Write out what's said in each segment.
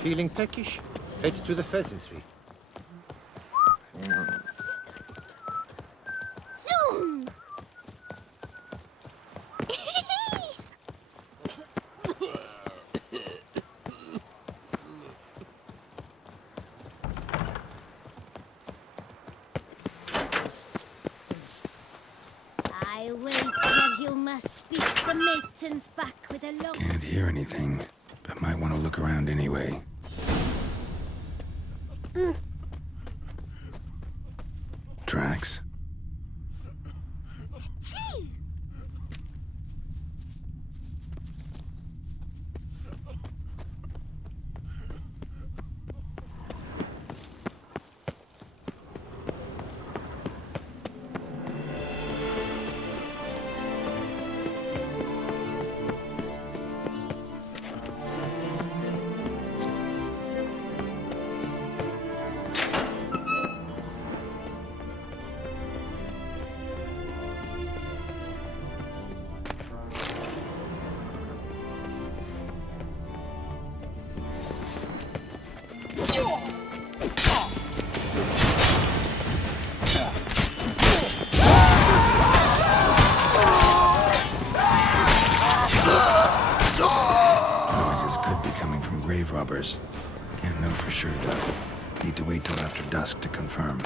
Feeling peckish? Head to the pheasantry. Zoom! I wager you must beat the matons back with a long... Can't hear anything, but might want to look around anyway. Tracks? Grave robbers. Can't know for sure, though. Need to wait till after dusk to confirm.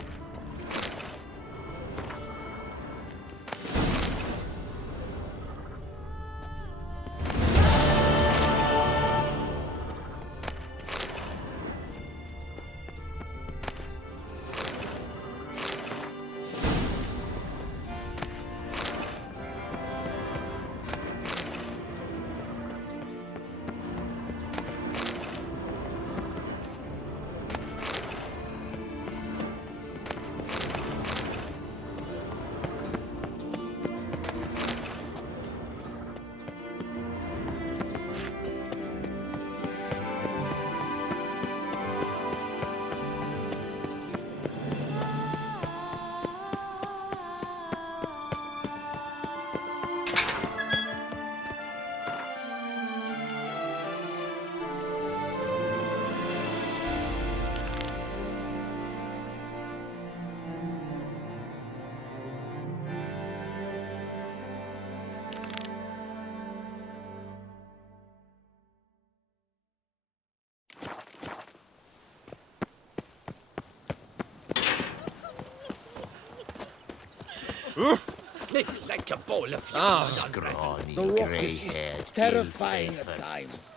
Looks like a bowl of flowers. Scrawny, The walk grey-haired, is terrifying ill-favoured. at times.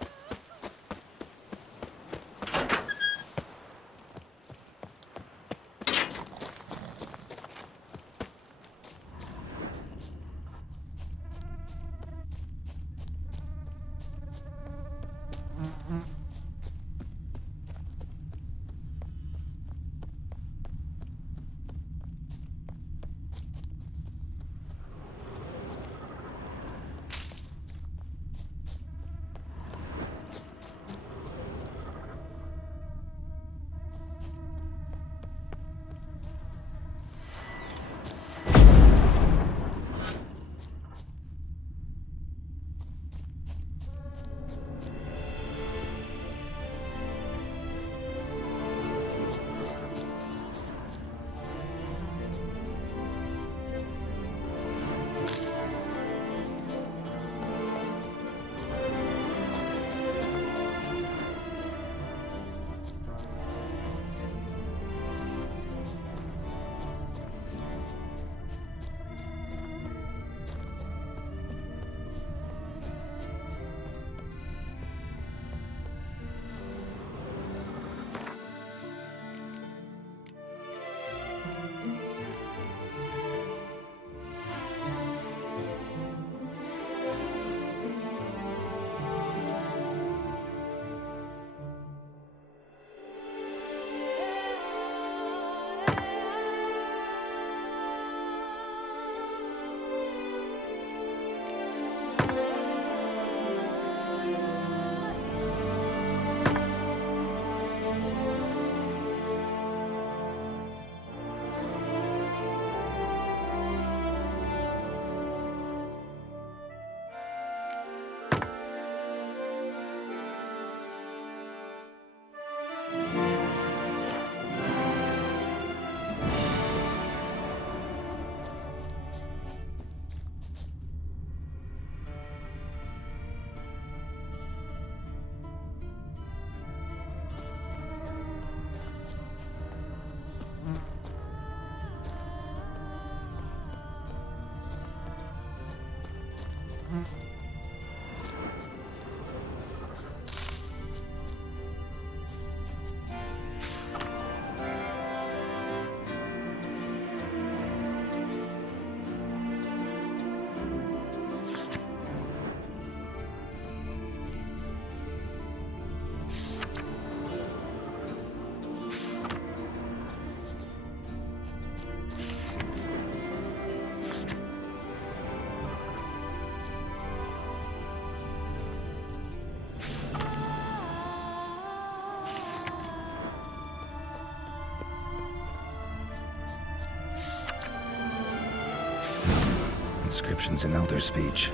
inscriptions in Elder speech.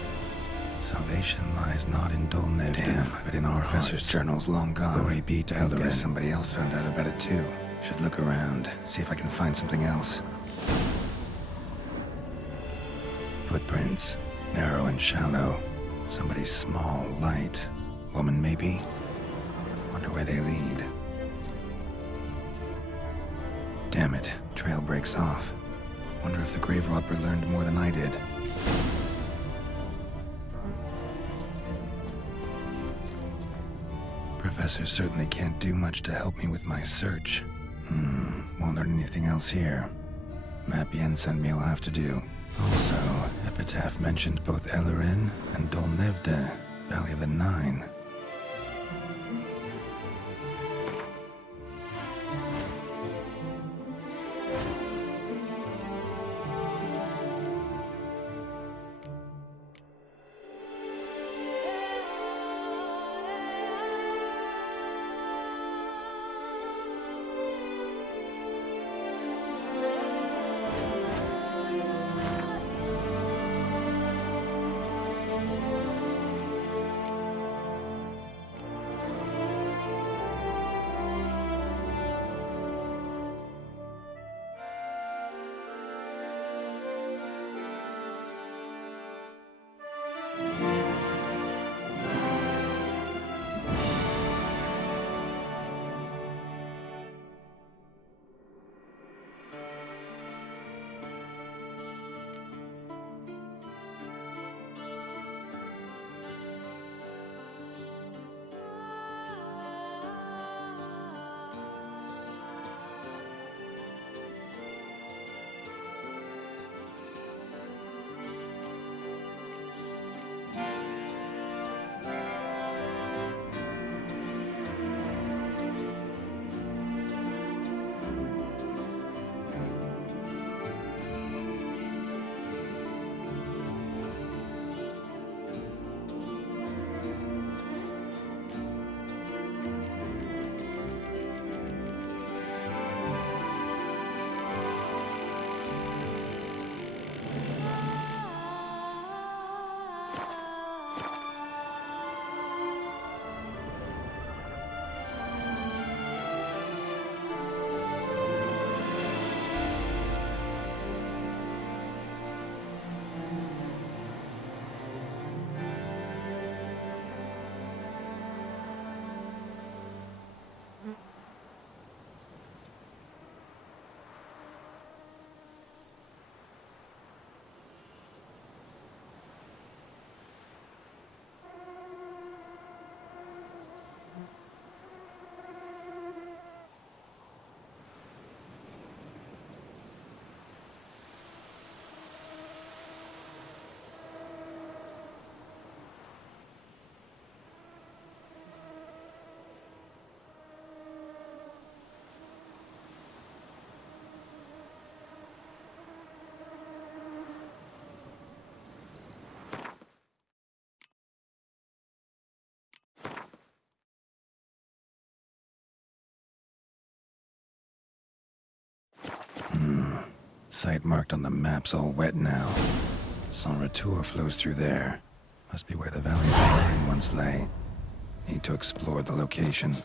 Salvation lies not in Dol Nevda, but in our Professor's journal's long gone. Glory be to Elder. Guess somebody else found out about it too. Should look around, see if I can find something else. Footprints, narrow and shallow. Somebody small, light. Woman maybe? Wonder where they lead. Damn it, trail breaks off. Wonder if the grave robber learned more than I did. Professor certainly can't do much to help me with my search. Won't learn anything else here. Map Yen sent me will have to do. Also, Epitaph mentioned both Ellerin and Dol Nevda, Valley of the Nine. Site marked on the map's all wet now. Sans Retour flows through there. Must be where the Valley of the Nine once lay. Need to explore the location.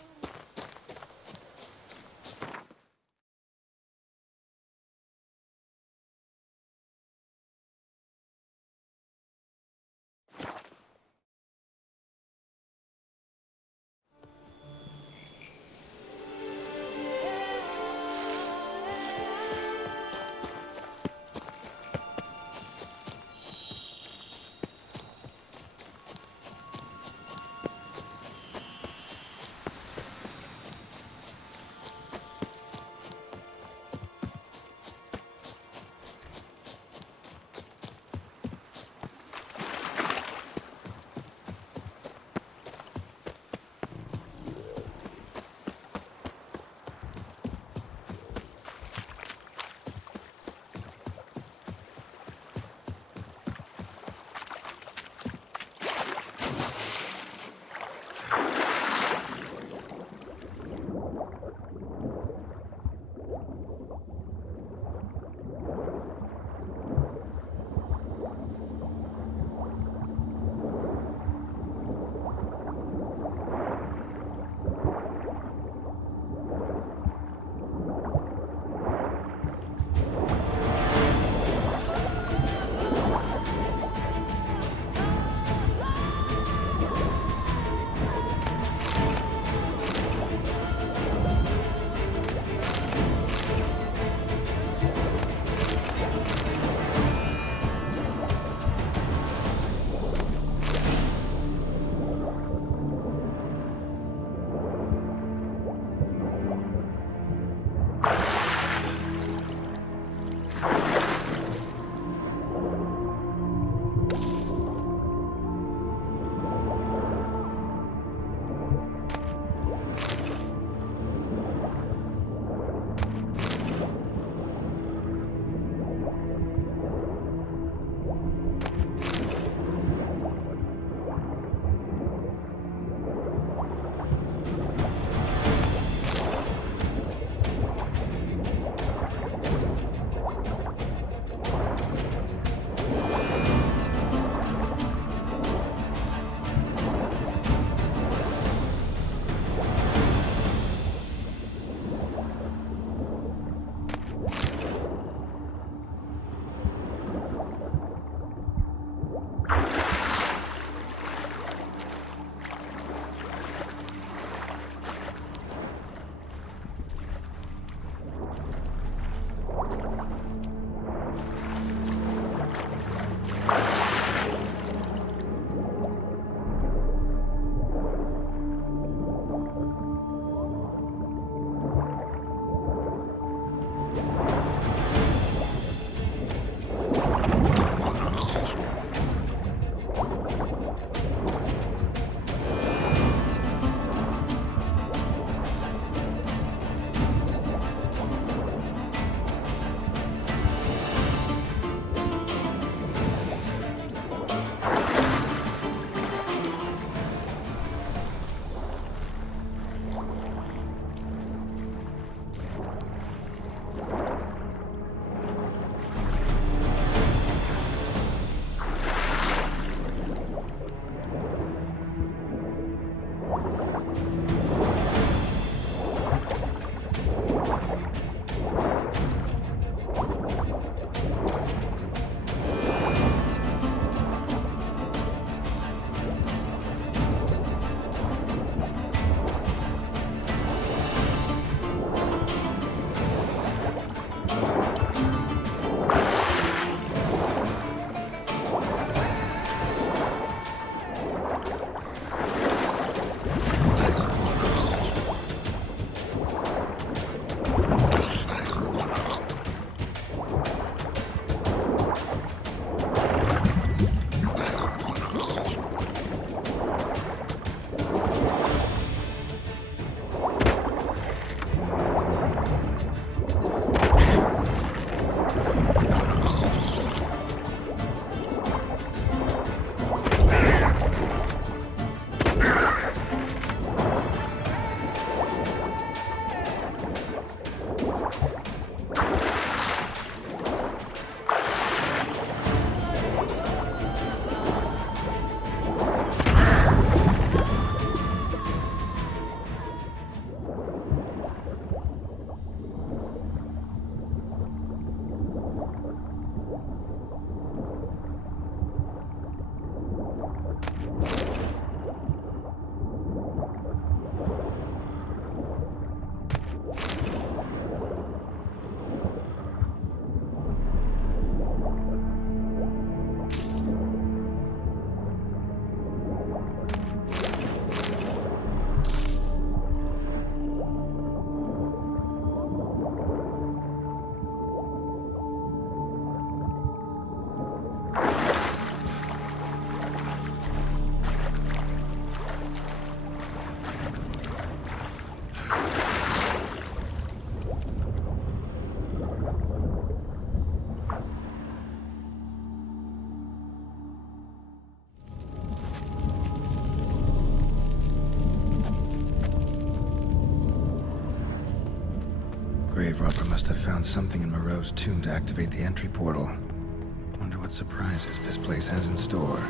Grave Robber must have found something in Moreau's tomb to activate the entry portal. Wonder what surprises this place has in store.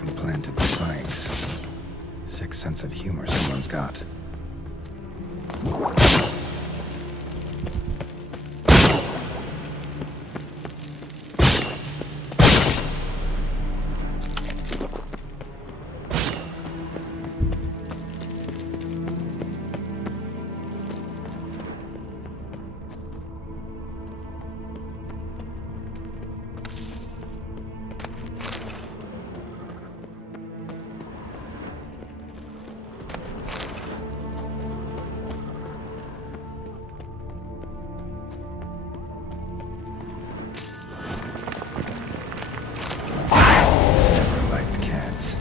Implanted spikes. Sick sense of humor someone's got. Never liked cats.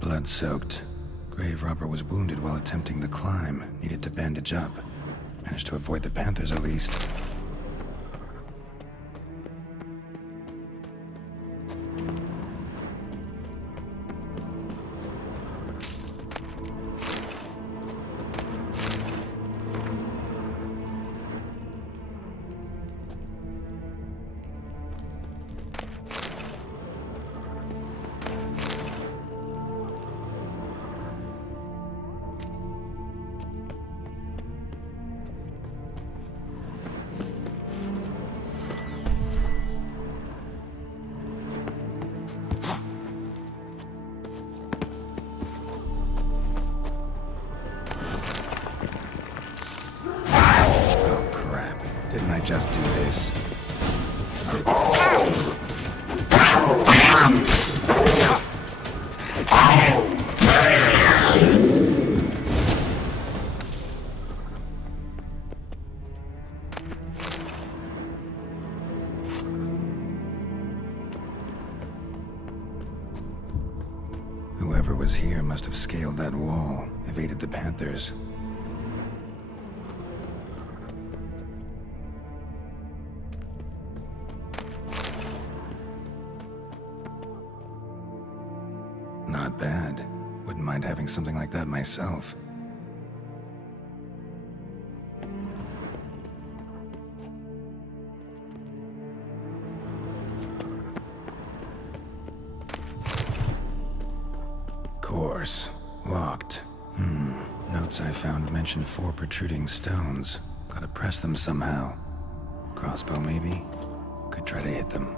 Blood-soaked. Grave Robber was wounded while attempting the climb. Needed to bandage up. Managed to avoid the Panthers at least. Oh crap. Didn't I just do this? Whoever was here must have scaled that wall, evaded the Panthers. Not bad. Wouldn't mind having something like that myself. Course. Locked. Notes I found mention 4 protruding stones. Gotta press them somehow. Crossbow, maybe? Could try to hit them.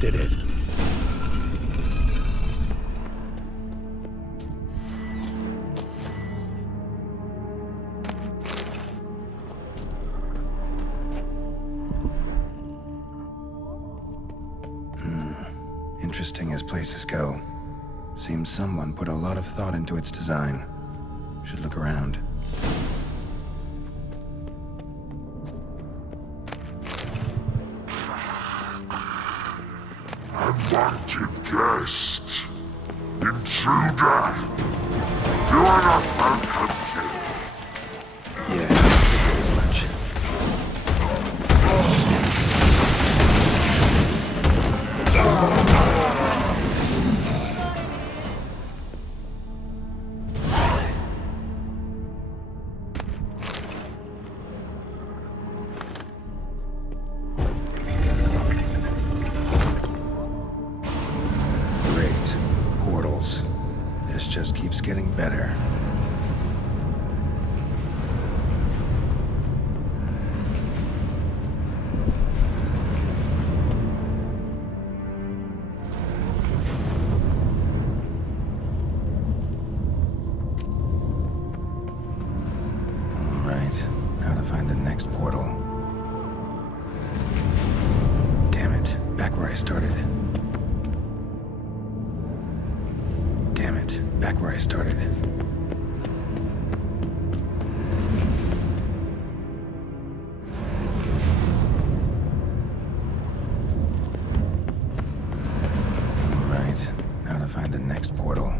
Did it. Interesting as places go. Seems someone put a lot of thought into its design. Should look around. Unwanted guest. Intruder. You are not welcome here. Yeah, figured as much. Great. Portals. This just keeps getting better. Alright, now to find the next portal. Damn it, back where I started. Damn it, back where I started. Alright, now to find the next portal.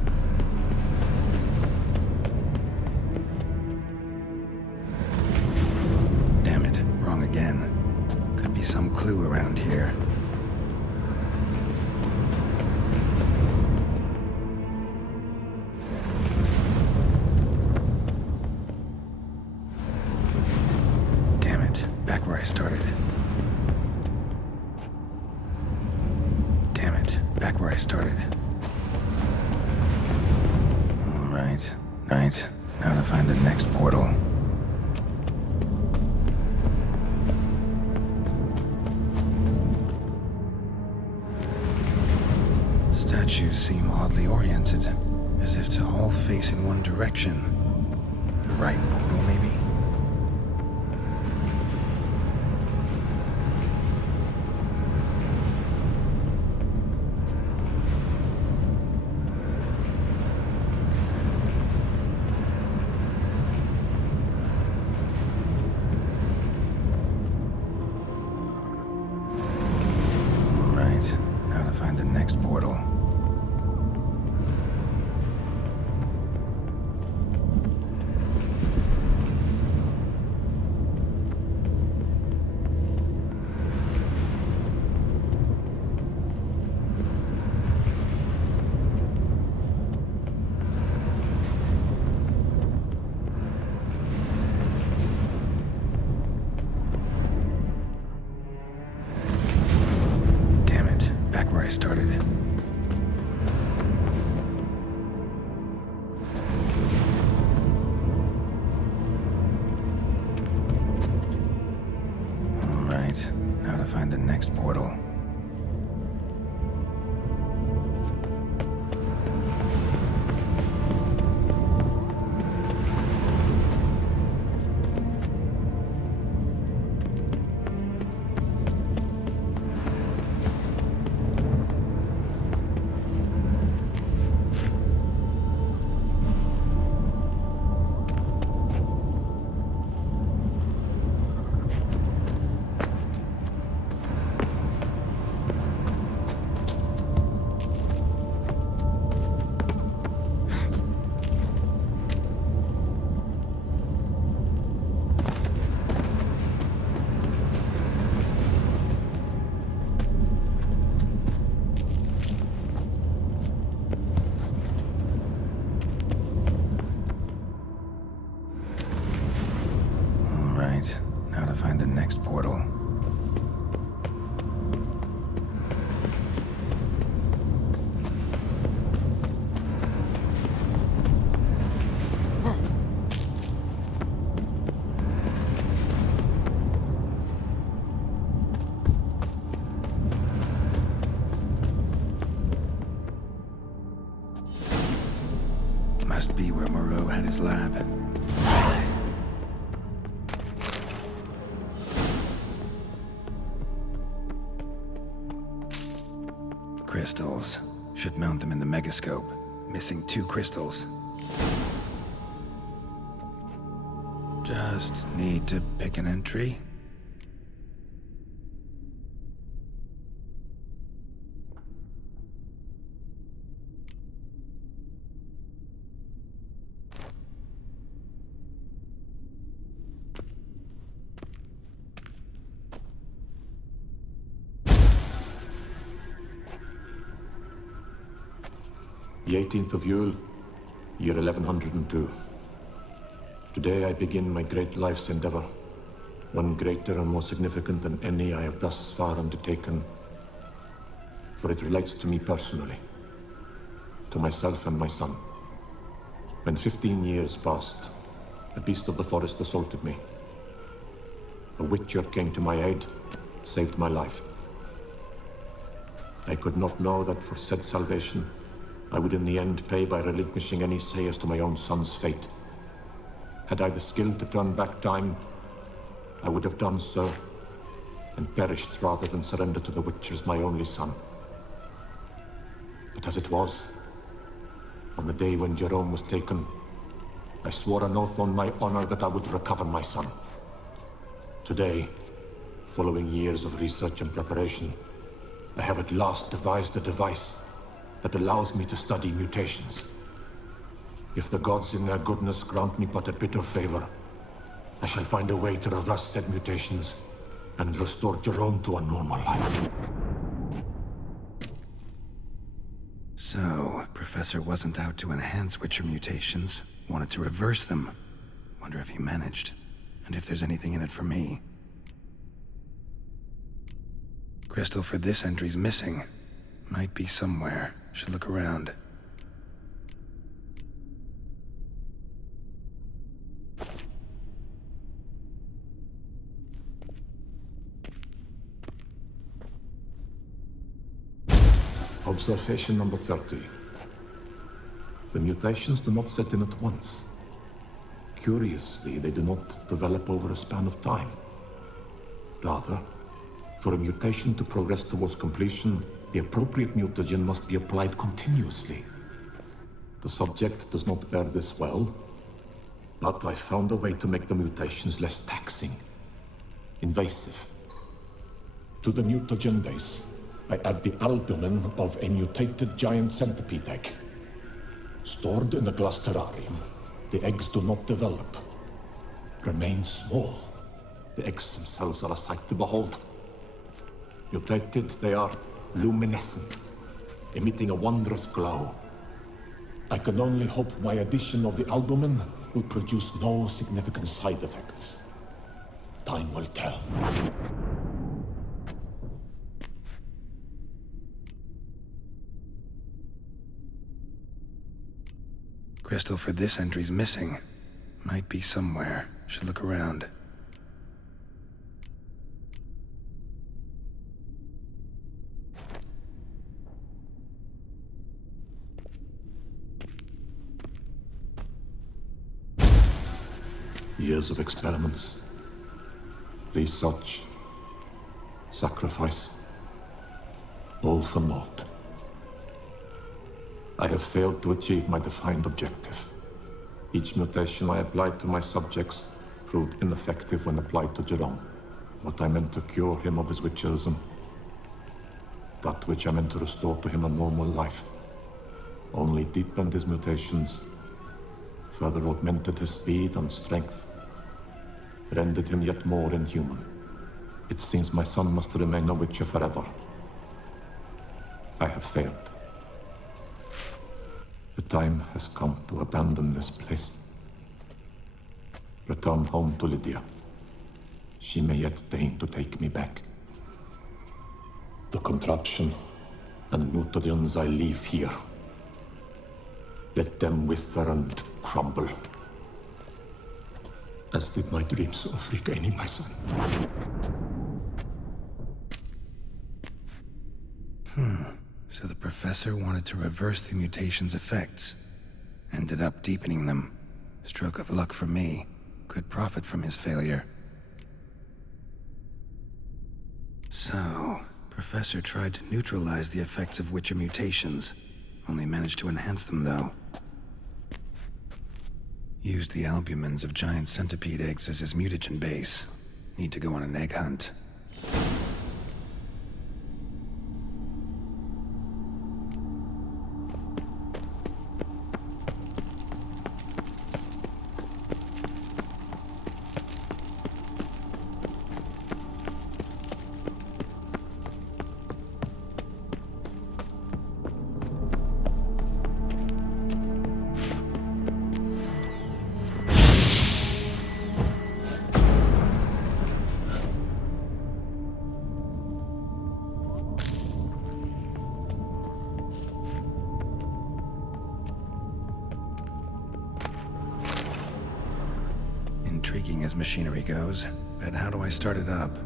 Damn it, wrong again. Could be some clue around here. Damn it, back where I started. Damn it, back where I started. Alright, right. Now to find the next portal. Statues seem oddly oriented, as if to all face in one direction. The right portal, maybe? Alright, now to find the next portal. Damn it, back where I started. Alright, now to find the next portal. Alright, now to find the next portal. Must be where Moreau had his lab. Crystals. Should mount them in the megascope. Missing 2 crystals. Just need to pick an entry. The 18th of Yule, year 1102. Today I begin my great life's endeavor, one greater and more significant than any I have thus far undertaken, for it relates to me personally, to myself and my son. When 15 years passed, a beast of the forest assaulted me. A witcher came to my aid, saved my life. I could not know that for said salvation, I would in the end pay by relinquishing any say as to my own son's fate. Had I the skill to turn back time, I would have done so, and perished rather than surrender to the Witchers my only son. But as it was, on the day when Jerome was taken, I swore an oath on my honor that I would recover my son. Today, following years of research and preparation, I have at last devised a device that allows me to study mutations. If the gods in their goodness grant me but a bit of favor, I shall find a way to reverse said mutations and restore Jerome to a normal life. So, Professor wasn't out to enhance Witcher mutations, wanted to reverse them. Wonder if he managed, and if there's anything in it for me. Crystal for this entry's missing. Might be somewhere. Should look around. Observation number 30. The mutations do not set in at once. Curiously, they do not develop over a span of time. Rather, for a mutation to progress towards completion, the appropriate mutagen must be applied continuously. The subject does not bear this well, but I found a way to make the mutations less taxing, invasive. To the mutagen base, I add the albumin of a mutated giant centipede egg. Stored in a glass terrarium, the eggs do not develop, remain small. The eggs themselves are a sight to behold. Mutated, they are luminescent, emitting a wondrous glow. I can only hope my addition of the albumin will produce no significant side effects. Time will tell. Crystal for this entry's missing. Might be somewhere. Should look around. Years of experiments, research, sacrifice, all for naught. I have failed to achieve my defined objective. Each mutation I applied to my subjects proved ineffective when applied to Jerome. What I meant to cure him of his witcherism, that which I meant to restore to him a normal life, only deepened his mutations, further augmented his speed and strength, rendered him yet more inhuman. It seems my son must remain a witcher forever. I have failed. The time has come to abandon this place. Return home to Lydia. She may yet deign to take me back. The contraption and mutagens I leave here, let them wither and crumble, as did my dreams of regaining my son. So the professor wanted to reverse the mutation's effects. Ended up deepening them. Stroke of luck for me. Could profit from his failure. So, Professor tried to neutralize the effects of Witcher mutations. Only managed to enhance them, though. Used the albumins of giant centipede eggs as his mutagen base. Need to go on an egg hunt. Intriguing as machinery goes, but how do I start it up?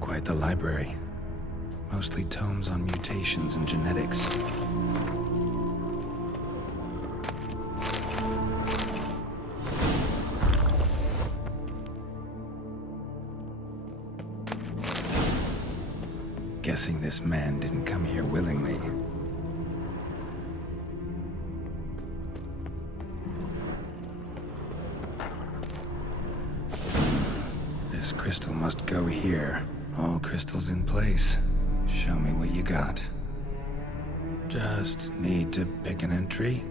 Quite the library. Mostly tomes on mutations and genetics. Guessing this man didn't come here willingly. This crystal must go here. All crystals in place. Show me what you got. Just need to pick an entry.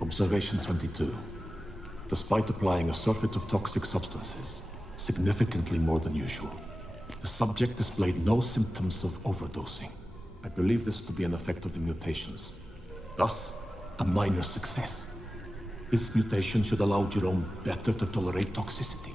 Observation 22. Despite applying a surfeit of toxic substances, significantly more than usual, the subject displayed no symptoms of overdosing. I believe this to be an effect of the mutations. Thus, a minor success. This mutation should allow Jerome better to tolerate toxicity.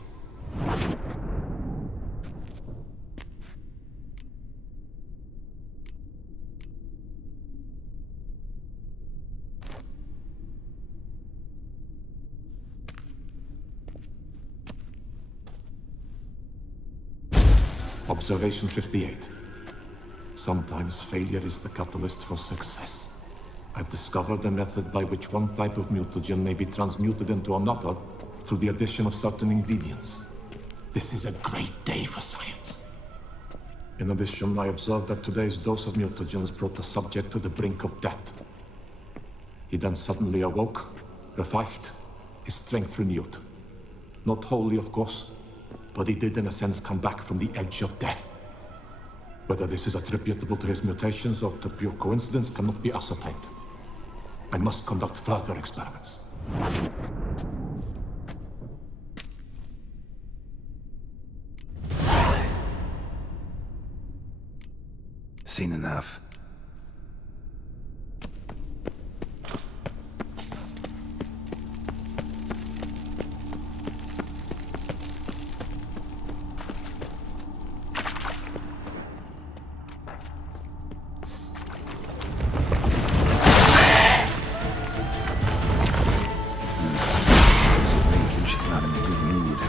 Observation 58. Sometimes failure is the catalyst for success. I've discovered a method by which one type of mutagen may be transmuted into another through the addition of certain ingredients. This is a great day for science. In addition, I observed that today's dose of mutagens brought the subject to the brink of death. He then suddenly awoke, revived, his strength renewed. Not wholly, of course, but he did in a sense come back from the edge of death. Whether this is attributable to his mutations or to pure coincidence cannot be ascertained. I must conduct further experiments. Seen enough. She's not in a good mood.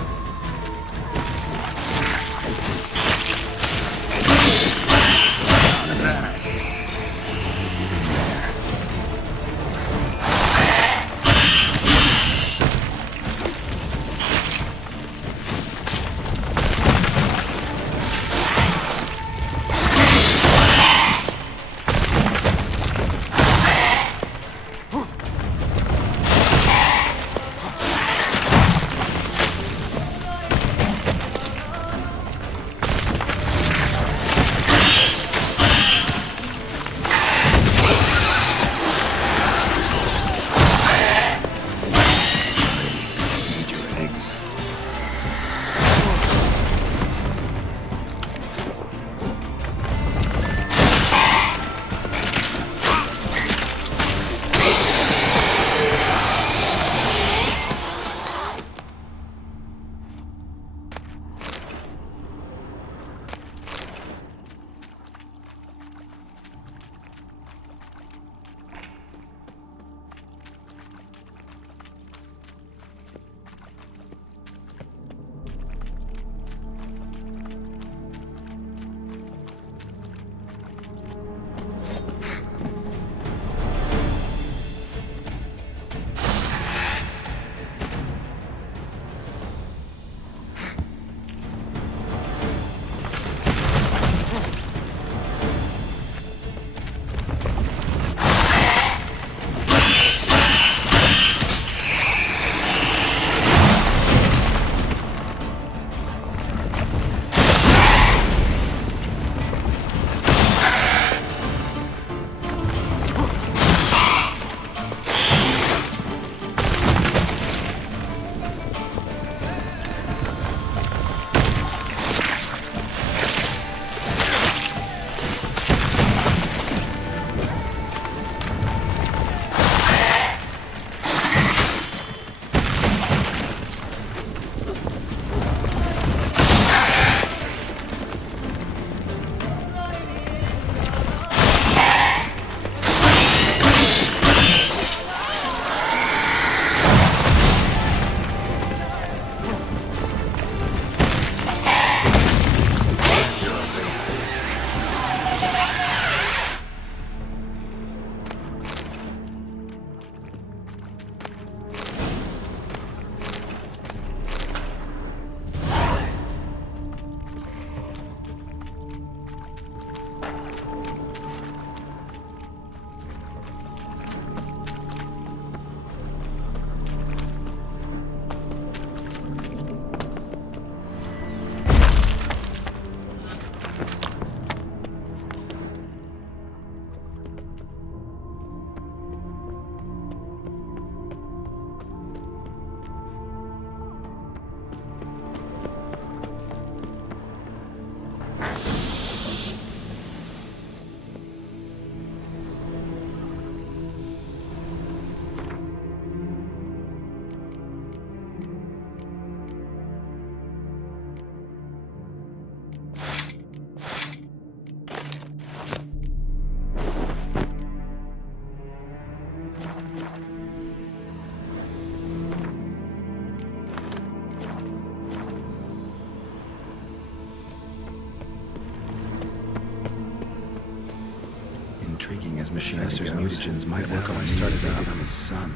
intriguing as Professor's mutagens might work on started on his son.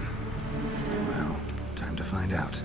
Well, time to find out.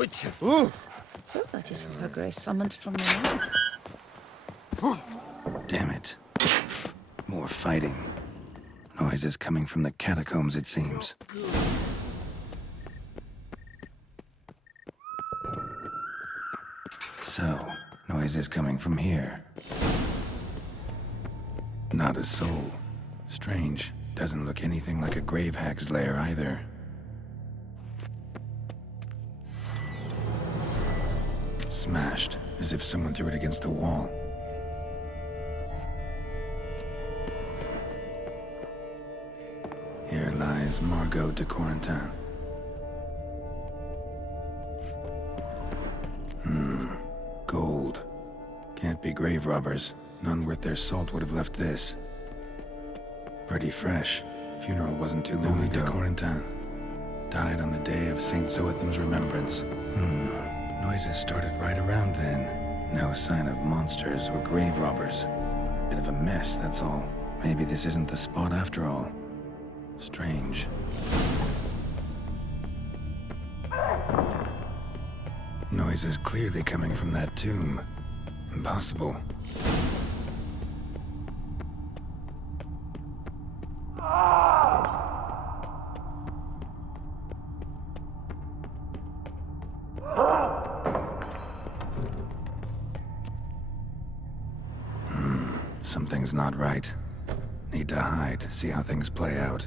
Witcher. So that is who Her Grace summoned from the north. Damn it. More fighting. Noises coming from the catacombs, it seems. So, noises coming from here. Not a soul. Strange. Doesn't look anything like a grave hag's lair either. Smashed, as if someone threw it against the wall. Here lies Margot de Corentin. Gold. Can't be grave robbers. None worth their salt would have left this. Pretty fresh. Funeral wasn't too long ago. de Corentin died on the day of St. Zoetham's remembrance. Noises started right around then. No sign of monsters or grave robbers. Bit of a mess, that's all. Maybe this isn't the spot after all. Strange. Noises clearly coming from that tomb. Impossible. Something's not right. Need to hide, see how things play out.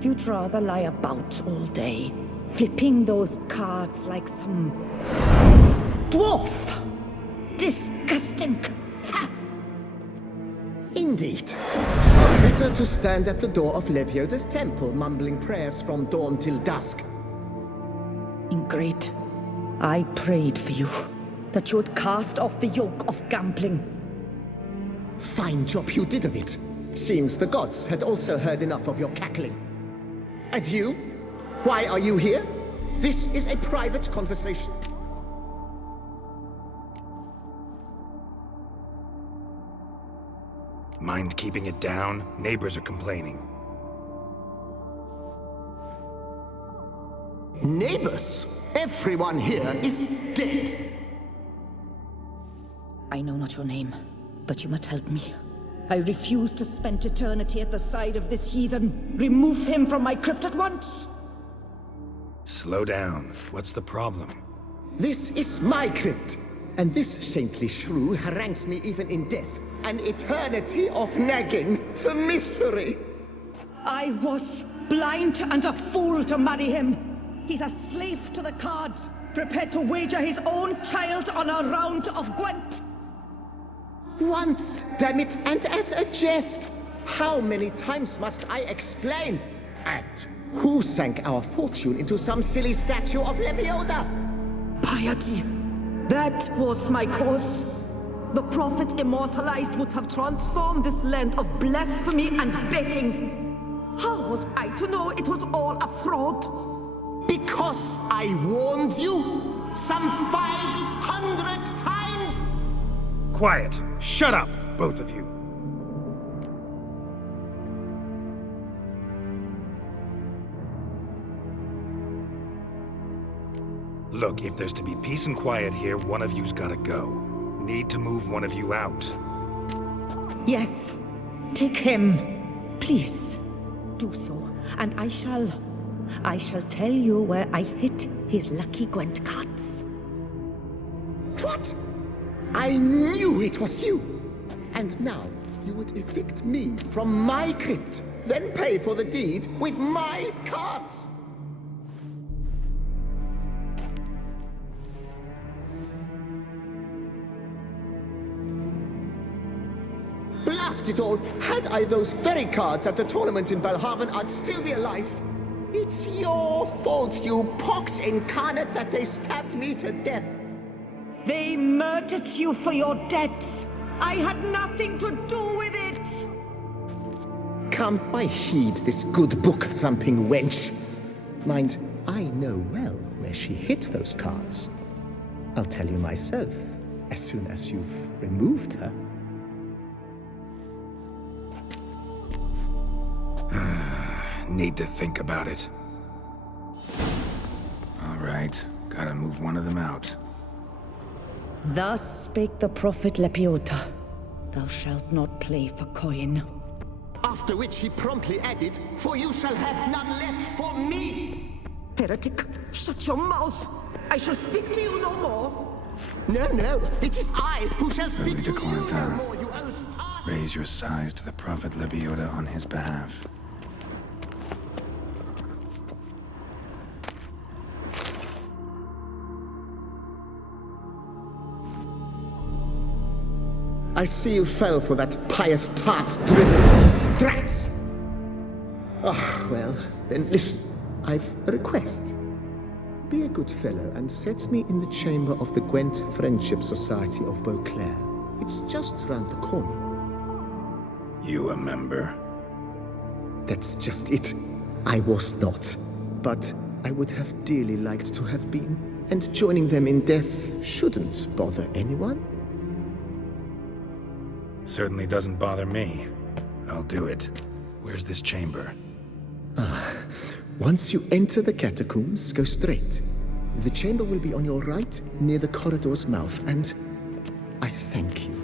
You'd rather lie about all day, flipping those cards like some dwarf. Disgusting. Indeed. Far better to stand at the door of Lebioda's temple, mumbling prayers from dawn till dusk. Ingrid, I prayed for you, that you would cast off the yoke of gambling. Fine job you did of it. Seems the gods had also heard enough of your cackling. And you? Why are you here? This is a private conversation. Mind keeping it down? Neighbors are complaining. Neighbors? Everyone here is dead. I know not your name, but you must help me. I refuse to spend eternity at the side of this heathen. Remove him from my crypt at once! Slow down. What's the problem? This is my crypt, and this saintly shrew harangues me even in death. An eternity of nagging, the misery! I was blind and a fool to marry him. He's a slave to the cards, prepared to wager his own child on a round of Gwent. Once, damn it, and as a jest! How many times must I explain? And who sank our fortune into some silly statue of Lebioda? Piety. That was my cause. The prophet immortalized would have transformed this land of blasphemy and betting. How was I to know it was all a fraud? Because I warned you some 500 times! Quiet! Shut up, both of you! Look, if there's to be peace and quiet here, one of you's gotta go. Need to move one of you out. Yes. Take him. Please. Do so. And I shall tell you where I hid his lucky Gwent cards. What? I knew it was you! And now you would evict me from my crypt, then pay for the deed with my cards! Blast it all! Had I those very cards at the tournament in Belhaven, I'd still be alive. It's your fault, you pox incarnate, that they stabbed me to death. They murdered you for your debts. I had nothing to do with it. Come, I heed this good book-thumping wench. Mind, I know well where she hid those cards. I'll tell you myself, as soon as you've removed her. Need to think about it. All right, gotta move one of them out. Thus spake the prophet Lepiota. Thou shalt not play for coin. After which he promptly added, "For you shall have none left for me!" Heretic, shut your mouth! I shall speak to you no more! No, it is I who shall speak Louis to de you no Corentin. more, you old tart! Raise your sighs to the Prophet Lepiota on his behalf. I see you fell for that pious tart's drivel. Drats! Ah, well, then listen. I've a request. Be a good fellow and set me in the chamber of the Gwent Friendship Society of Beauclair. It's just round the corner. You a member? That's just it. I was not. But I would have dearly liked to have been. And joining them in death shouldn't bother anyone. Certainly doesn't bother me. I'll do it. Where's this chamber? Once you enter the catacombs, go straight. The chamber will be on your right, near the corridor's mouth, and I thank you.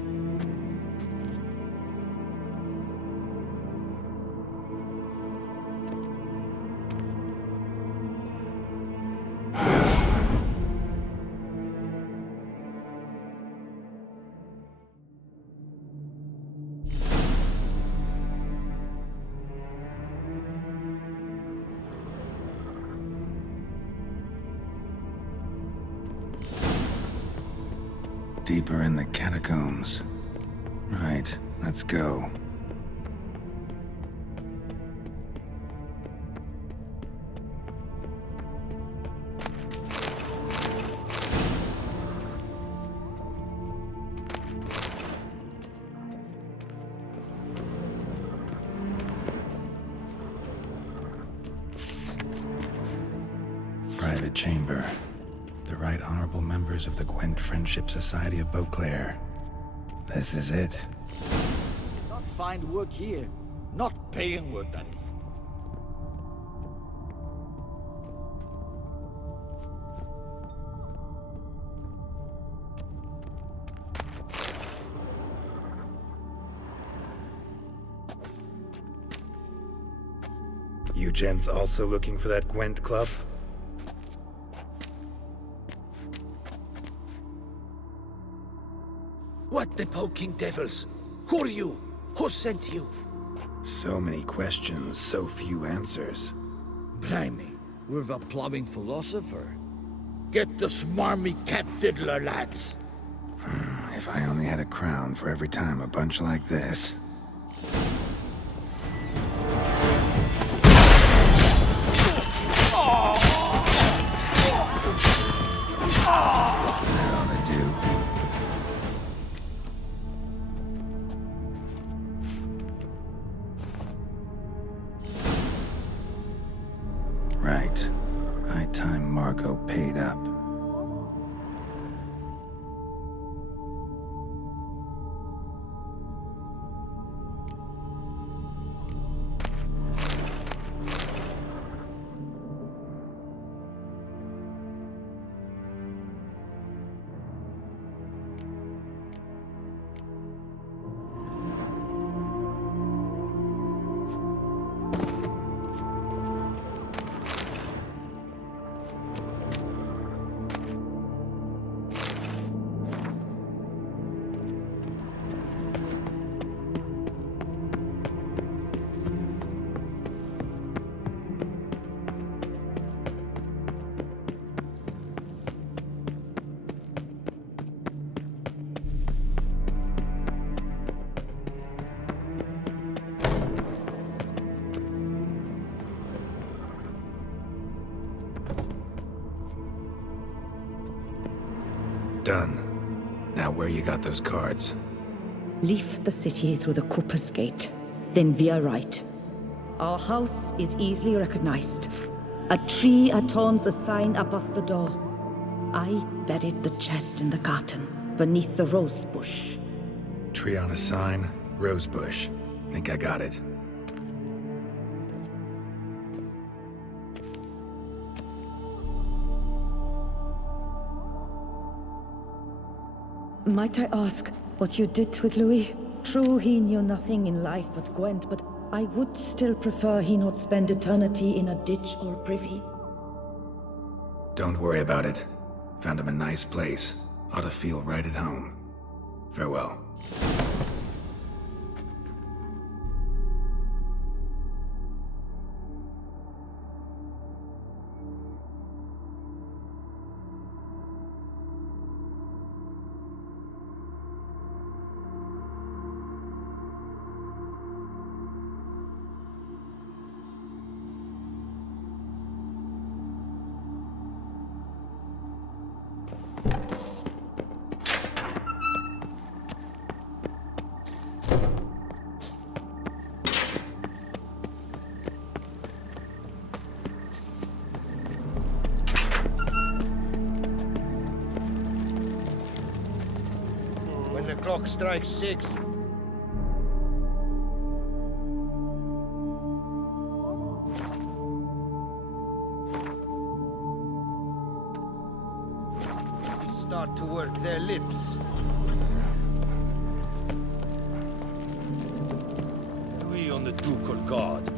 Deeper in the catacombs. Right, let's go. Private chamber. The Right Honorable members of the Gwent Friendship Society of Beauclair. This is it. Not find work here. Not paying work, that is. You gents also looking for that Gwent club? What the poking devils? Who are you? Who sent you? So many questions, so few answers. Blimey, we're the plumbing philosopher. Get the smarmy cat diddler, lads. If I only had a crown for every time a bunch like this. That ought to do. Right. High time Margot paid up. Done. Now where you got those cards? Leave the city through the Cooper's Gate, then veer right. Our house is easily recognized. A tree adorns the sign above the door. I buried the chest in the garden, beneath the rose bush. Tree on a sign, rose bush. Think I got it. Might I ask what you did with Louis? True, he knew nothing in life but Gwent, but I would still prefer he not spend eternity in a ditch or privy. Don't worry about it. Found him a nice place. Ought to feel right at home. Farewell. When the clock strikes 6, they start to work their lips. We on the ducal guard.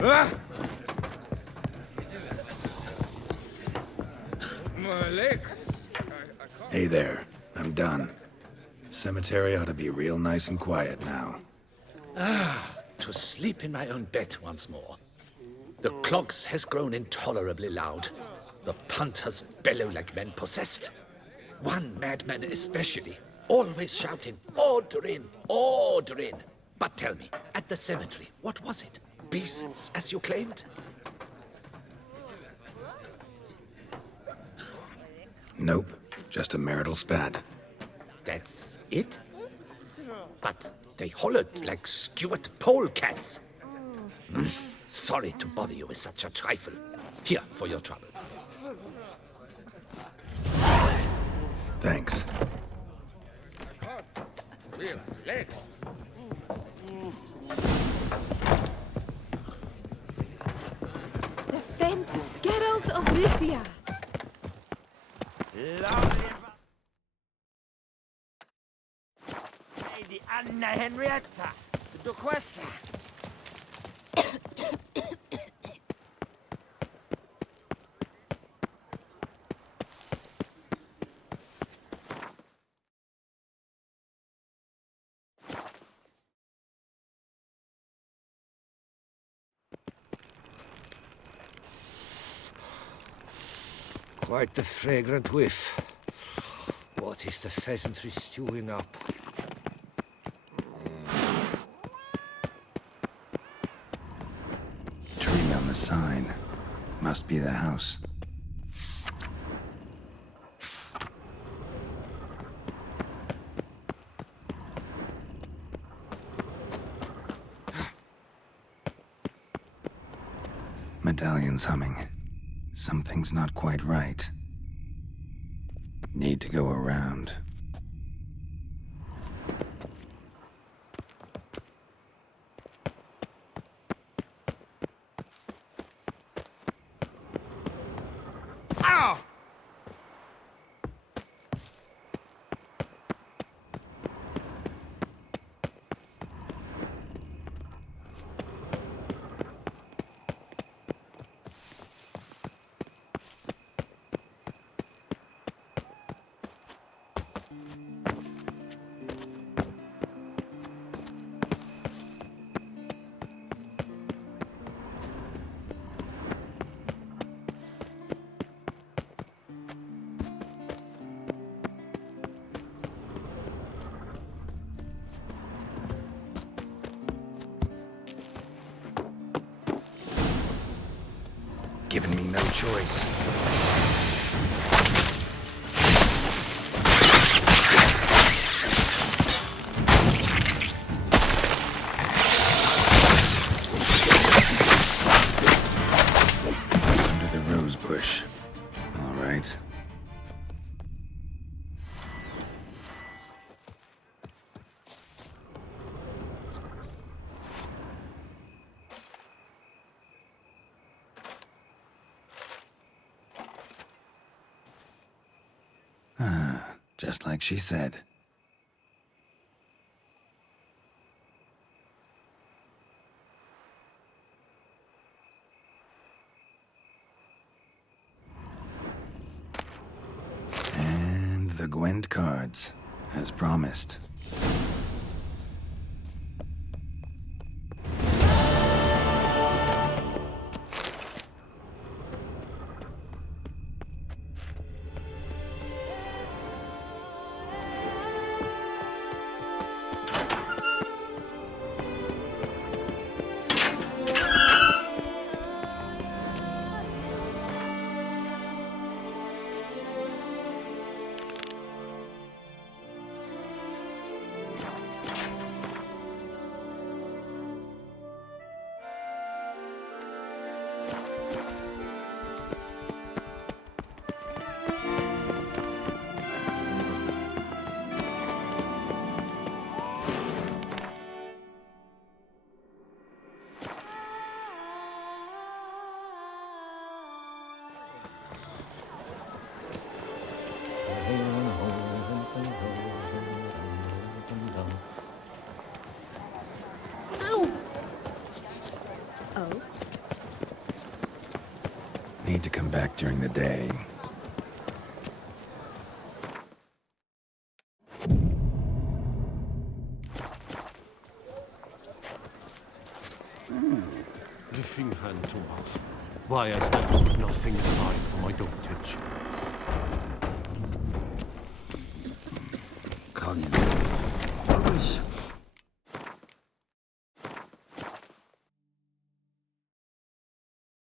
Ah! My legs. Hey there. I'm done. Cemetery ought to be real nice and quiet now. To sleep in my own bed once more. The clogs has grown intolerably loud. The punters bellow like men possessed. One madman especially, always shouting, "Order in! Order in!" But tell me, at the cemetery, what was it? Beasts, as you claimed? Nope. Just a marital spat. That's it? But they hollered like skewered polecats. Sorry to bother you with such a trifle. Here for your trouble. Thanks. Real legs. The Fent Geralt of Rivia. Lady Anna Henrietta, the Duquesa. Quite the fragrant whiff. What is the pheasantry stewing up? Tree on the sign. Must be the house. Medallion's humming. Something's not quite right. Need to go around. Ow! Giving me no choice. just like she said. And the Gwent cards, as promised. Oh? Need to come back during the day. Living hand to mouth. Why has that nothing aside for my dotage? Connie, always